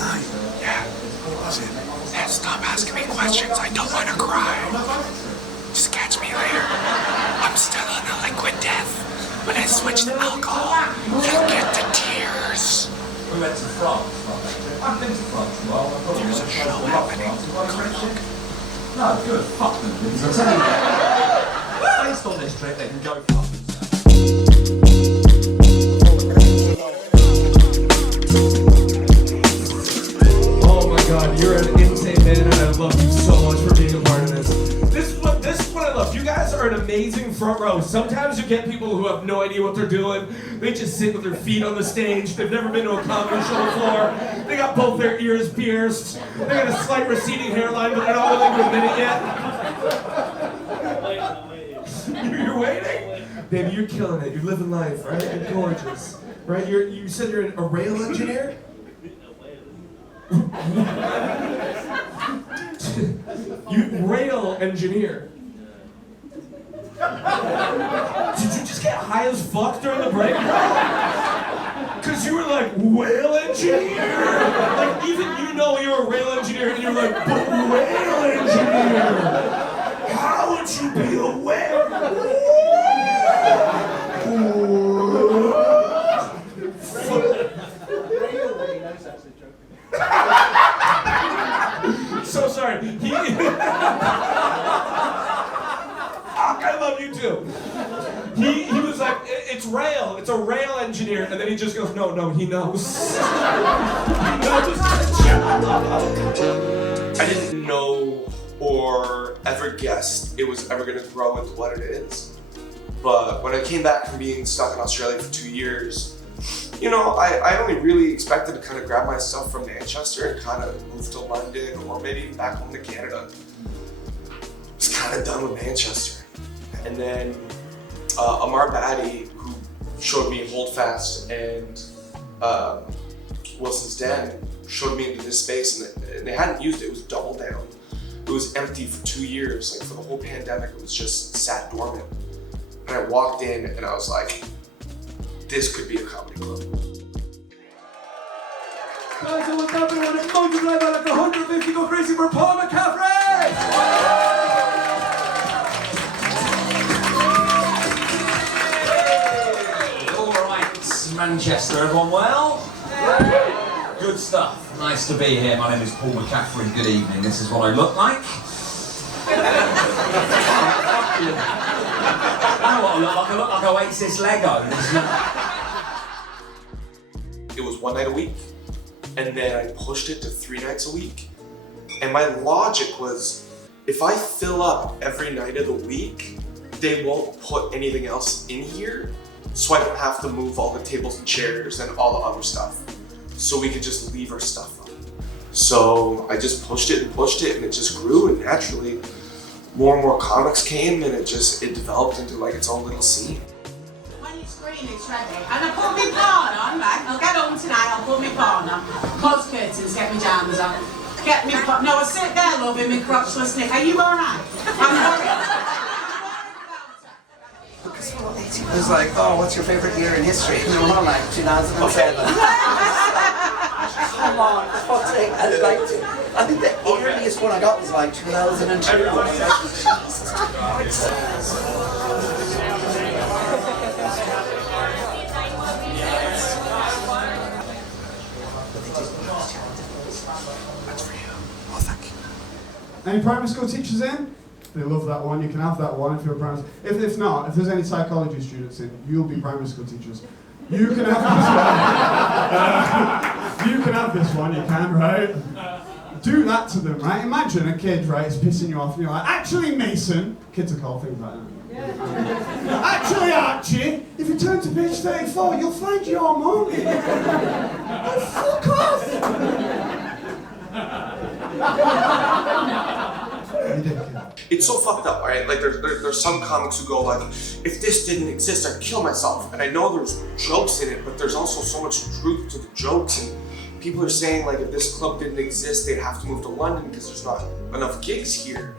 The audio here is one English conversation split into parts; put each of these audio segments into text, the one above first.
night? Yeah. Was it? And stop asking me questions. I don't want to cry. Just catch me later. I'm still on a liquid death. When I switch to alcohol, you'll get the tears. We went to France, I've been to France as well. There's a show happening. No, good. Fuck them. I'll tell you that. Based on this trip, they can go fuck themselves. Oh my god, you're an insane man and I love you so much for being a part of this. This is what I love. You guys are an amazing front row. Sometimes you get people who have no idea what they're doing. They just sit with their feet on the stage. They've never been to a comedy show before. They got both their ears pierced. They got a slight receding hairline, but they're not willing to admit it yet. You're waiting? Baby, you're killing it. You're living life, right? You're gorgeous. Right? You said you're a rail engineer? You rail engineer. Did you just get high as fuck during the break? Cause you were like, whale engineer? Like even you know you're a rail engineer and you're like, but whale engineer? How would you be a whale? So sorry. I love you too. He was like, it's rail. It's a rail engineer, and then he just goes, no, he knows. He knows. I didn't know or ever guessed it was ever going to grow into what it is. But when I came back from being stuck in Australia for 2 years, you know, I only really expected to kind of grab my stuff from Manchester and kind of move to London or maybe even back home to Canada. I was kind of done with Manchester. And then Amar Badi, who showed me Holdfast and Wilson's Den, showed me into this space, and they hadn't used it. It was double down. It was empty for 2 years. Like for the whole pandemic, it was just sat dormant. And I walked in and I was like, this could be a comedy club. Guys, I want everyone to multiply by like 150 go crazy for Paul McCaffrey! All right, Manchester, everyone well? Good stuff. Nice to be here. My name is Paul McCaffrey. Good evening. This is what I look like. I know what I look like. I look like Oasis Lego. It was 1 night a week, and then I pushed it to 3 nights a week. And my logic was, if I fill up every night of the week, they won't put anything else in here, so I don't have to move all the tables and chairs and all the other stuff. So we could just leave our stuff up. So I just pushed it, and it just grew, and naturally, more and more comics came, and it developed into like its own little scene. When your screen is ready, and I put my porn on, right? I'll get home tonight, I'll put my porn on. Close curtains, get my jams on. Get me no, I sit there loving me crotchless Nick. Are you alright? I'm worried. It was like, oh, what's your favourite year in history? And we were all like, 2007. Come on, for fuck's sake. I think the earliest one I got was like 2002. I was like, Jesus Christ. That's for you. Oh, thank you. Any primary school teachers in? They love that one. You can have that one if you're a primary. If not, if there's any psychology students in, you'll be primary school teachers. You can have this one. You can have this one. You can, right? Do that to them, right? Imagine a kid, right, is pissing you off, and you're like, actually, Mason. Kids are called things like that. Actually, Archie, if you turn to page 34, you'll find your mum. Oh, fuck off! It's so fucked up, right? Like there's some comics who go like, if this didn't exist, I'd kill myself. And I know there's jokes in it, but there's also so much truth to the jokes. And people are saying like, if this club didn't exist, they'd have to move to London because there's not enough gigs here.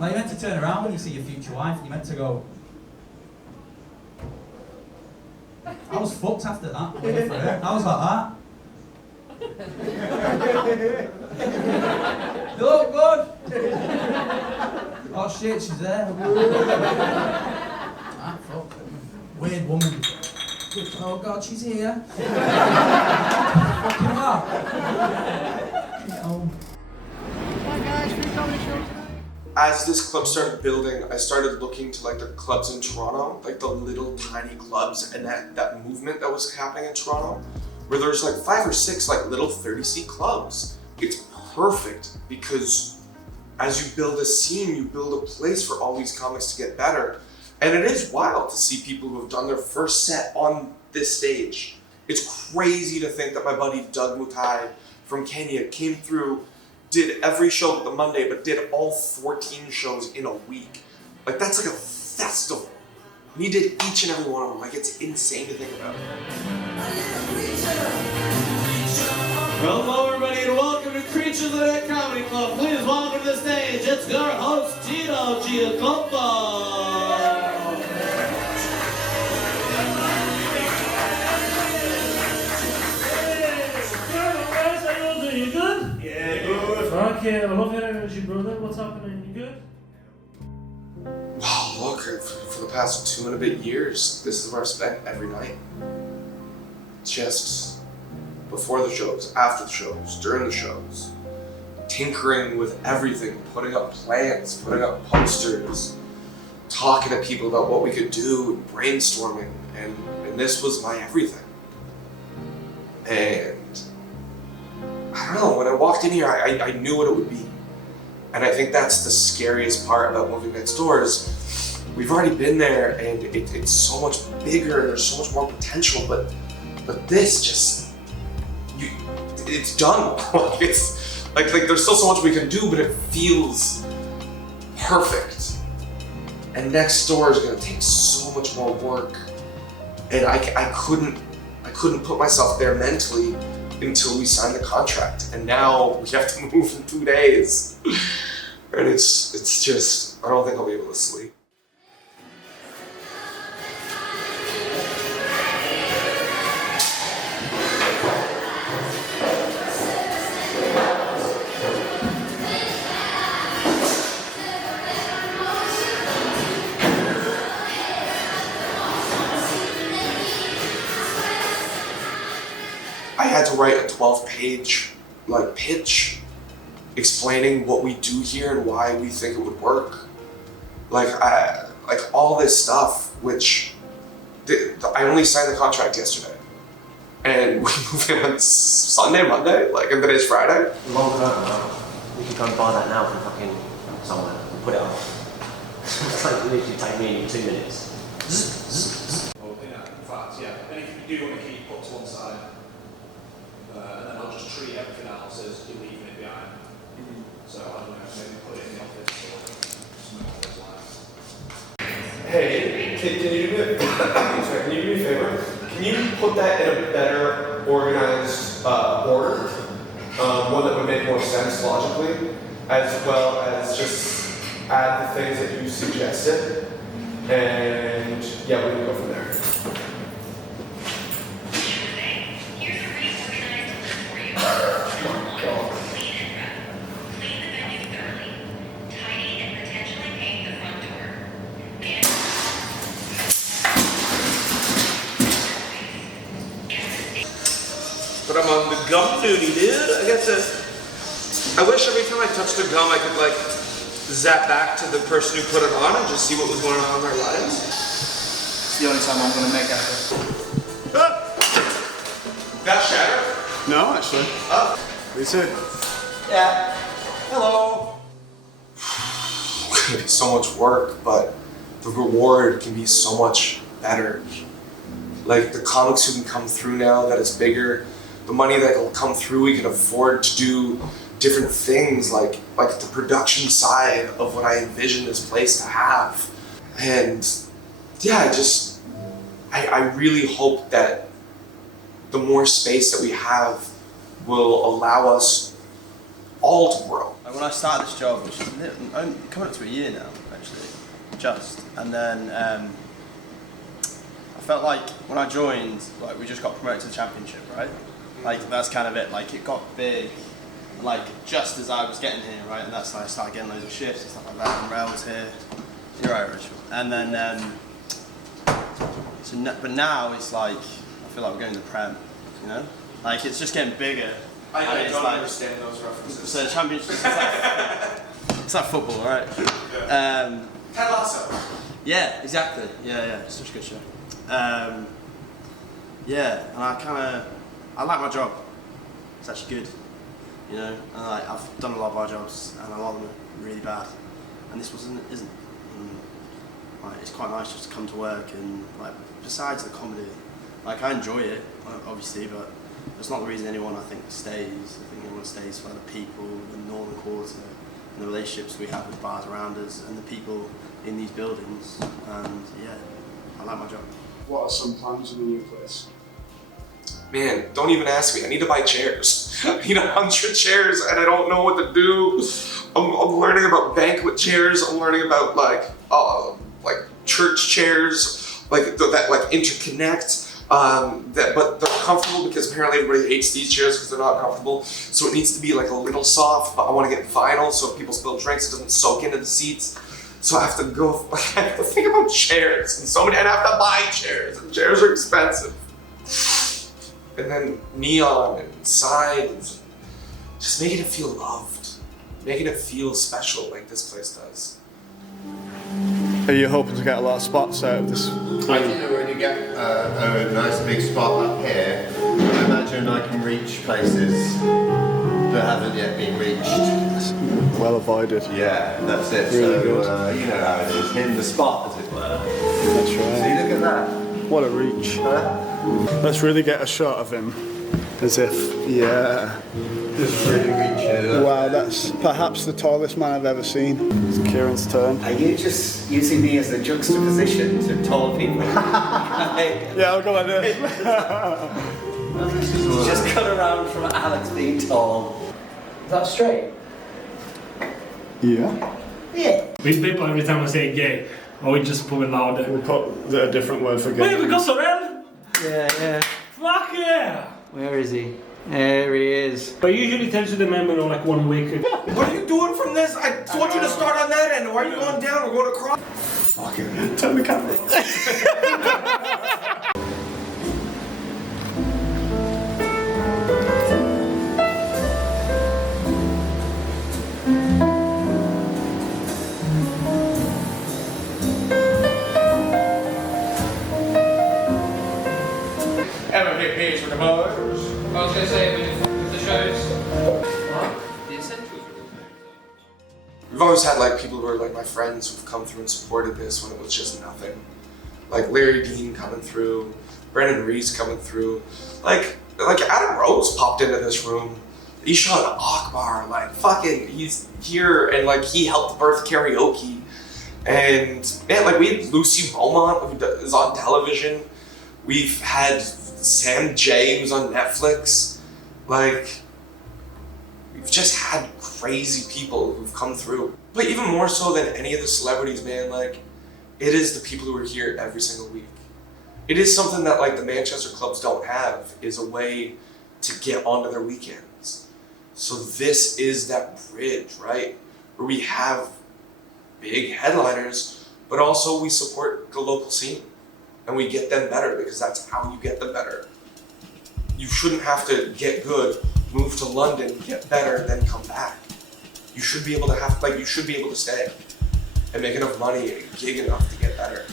Like, you meant to turn around when you see your future wife, and you meant to go, I was fucked after that. I was like that. You look good. Oh shit, she's there. Ah, fuck. Weird woman. Oh god, she's here. Fucking hell. As this club started building, I started looking to like the clubs in Toronto, like the little tiny clubs, and that movement that was happening in Toronto, where there's like 5 or 6 like little 30-seat clubs. It's perfect because as you build a scene, you build a place for all these comics to get better. And it is wild to see people who have done their first set on this stage. It's crazy to think that my buddy Doug Mutai from Kenya came through, did every show but the Monday, but did all 14 shows in a week. Like that's like a festival. And he did each and every one of them. Like it's insane to think about. Hello everybody and welcome to Creatures of the Night Comedy Club. Please welcome to the stage, it's your host Tito Giacomo. You good? Yeah, good. Okay, I love your energy, brother. What's happening? You good? Wow, look, for the past 2 and a bit years, this is where I've spent every night. Just before the shows, after the shows, during the shows, tinkering with everything, putting up plans, putting up posters, talking to people about what we could do, brainstorming, and this was my everything. And I don't know, when I walked in here, I knew what it would be. And I think that's the scariest part about moving next door is we've already been there and it's so much bigger and there's so much more potential, but this just, it's done. It's like there's still so much we can do, but it feels perfect. And next door is gonna take so much more work. And I couldn't put myself there mentally until we signed the contract, and now we have to move in 2 days, and it's just, I don't think I'll be able to sleep. I had to write a 12-page like pitch explaining what we do here and why we think it would work. Like all this stuff, which I only signed the contract yesterday, and we move in on Sunday, Monday, like, and today's Friday. Long curtain, right? We could go and buy that now from fucking somewhere and put it up. It's like literally take me 2 minutes. Well, in fact, yeah. And if you do want to keep put to one side, and then I'll just treat everything else as you're leaving it behind. So I don't know, maybe put it in the office or something along those lines. Hey, can you do me a favor? Can you put that in a better organized order? One that would make more sense logically, as well as just add the things that you suggested, and yeah, we can go from there. But I'm on the gum duty, dude. I wish every time I touched the gum I could like zap back to the person who put it on and just see what was going on in their lives. It's the only time I'm gonna make effort. That shatter? No, actually. Me too. Yeah. Hello. It's gonna be so much work, but the reward can be so much better. Like the comics who can come through now that it's bigger, the money that will come through, we can afford to do different things like the production side of what I envision this place to have. And yeah, I really hope that the more space that we have will allow us all to grow. When I started this job, which is coming up to a year now, actually, and then I felt like when I joined, like we just got promoted to the championship, right? Like that's kind of it. Like it got big, like just as I was getting here, right? And that's when I started getting loads of shifts and stuff like that. And Rail was here. You're Irish. And then, but now it's like I feel like we're going to the Prem, you know? Like it's just getting bigger. I don't understand those references. So the championship, it's like football, right? Ted Lasso. Yeah, exactly. Yeah, it's such a good show. Yeah, and I like my job. It's actually good, you know. And I've done a lot of our jobs, and a lot of them are really bad, and this isn't. And, like, it's quite nice just to come to work and like besides the comedy, like I enjoy it obviously, but that's not the reason anyone I think stays. I think everyone stays for the people, the Northern Quarter, and the relationships we have with bars around us, and the people in these buildings. And yeah, I like my job. What are some plans in the new place? Man, don't even ask me. I need to buy chairs. I need 100 chairs and I don't know what to do. I'm learning about banquet chairs. I'm learning about like church chairs, that interconnect. But they're comfortable because apparently everybody hates these chairs because they're not comfortable. So it needs to be like a little soft, but I want to get vinyl so if people spill drinks, it doesn't soak into the seats. So I have to think about chairs and I have to buy chairs, and chairs are expensive. And then neon and signs, just making it feel loved, making it feel special like this place does. Are you hoping to get a lot of spots out of this? I think that when you get a nice big spot up here, I imagine I can reach places that haven't yet been reached. Well avoided. Yeah, that's it. Really so, good. You know how it is. In the spot, as it were. That's right. See, look at that. What a reach. Let's really get a shot of him. As if, yeah. Just really reaching. Wow, that's perhaps the tallest man I've ever seen. It's Kieran's turn. Are you just using me as a juxtaposition to tall people? Yeah, I'll go like this. Just cut around from Alex being tall. Is that straight? Yeah. Yeah. With people every time I say gay, or we just put it louder. We'll put a different word for gay. Wait, we got Sorel! Yeah. Fuck yeah! Where is he? There he is. But usually tends to the member like 1 week. What are you doing from this? I told you to start on that end. Why are you going down? We're going across. Fuck it. Turn the camera. MVPs for the boys. I was going to say with the shows. The essentials. We've always had like people who are like my friends who've come through and supported this when it was just nothing. Like Larry Dean coming through, Brendan Reese coming through. Like Adam Rose popped into this room. Ishan Akbar, like fucking, he's here and like he helped birth karaoke. And man, like we had Lucy Beaumont who is on television. We've had Sam J who's on Netflix. Like, we've just had crazy people who've come through. But even more so than any of the celebrities, man, like, it is the people who are here every single week. It is something that like the Manchester clubs don't have, is a way to get onto their weekends. So this is that bridge, right? Where we have big headliners, but also we support the local scene. And we get them better because that's how you get them better. You shouldn't have to get good, move to London, get better, then come back. You should be able to you should be able to stay and make enough money and gig enough to get better.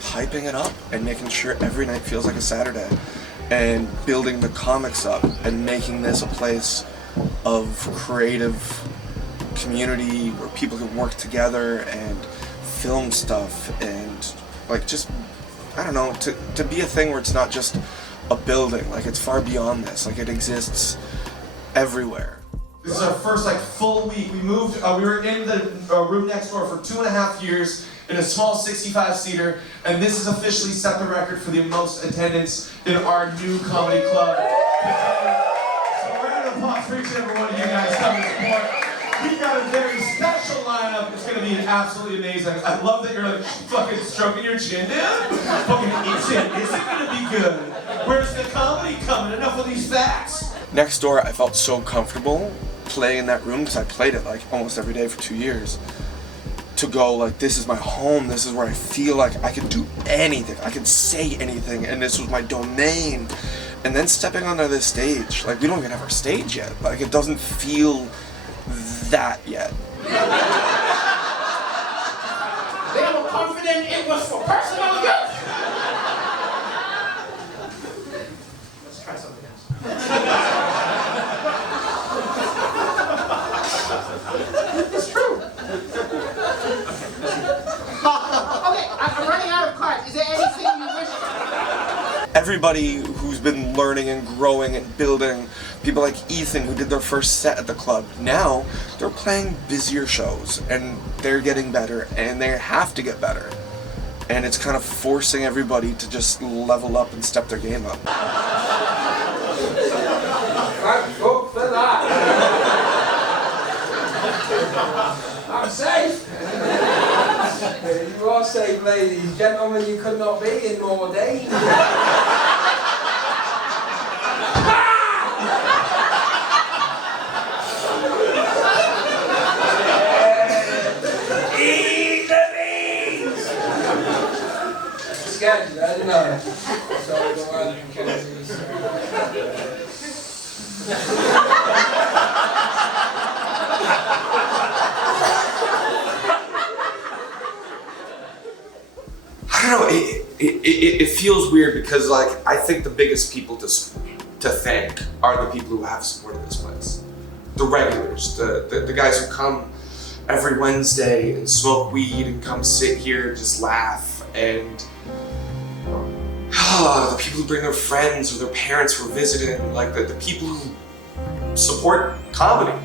Hyping it up and making sure every night feels like a Saturday, and building the comics up and making this a place of creative community where people can work together and film stuff and like just, I don't know, to be a thing where it's not just a building, like it's far beyond this, like it exists everywhere. This is our first like full week. We moved, we were in the room next door for 2.5 years in a small 65-seater, and this has officially set the record for the most attendance in our new comedy club. So round of applause for each and every one of you guys coming to support. We've got a very special lineup. It's going to be absolutely amazing. I love that you're like fucking stroking your chin down. Fucking, is it going to be good? Where's the comedy coming? Enough of these facts. Next door, I felt so comfortable playing in that room because I played it like almost every day for 2 years. To go like, this is my home, this is where I feel like I can do anything, I can say anything, and this was my domain. And then stepping onto this stage, like we don't even have our stage yet, like it doesn't feel that yet. They were confident it was for personal use. Let's try something else. It's true. Okay, I'm running out of cards. Is there anything you wish? Everybody who's been learning and growing and building, people like Ethan who did their first set at the club, now they're playing busier shows and they're getting better and they have to get better. And it's kind of forcing everybody to just level up and step their game up. Thank you for that. I'm safe. You are safe, ladies. Gentlemen, you could not be in more days. Eat the beans! Scared you, I didn't know. Sorry, go around and kill these. I don't know, it feels weird because like I think the biggest people to thank are the people who have supported this place. The regulars, the guys who come every Wednesday and smoke weed and come sit here and just laugh, and the people who bring their friends or their parents who are visiting, like the people who support comedy.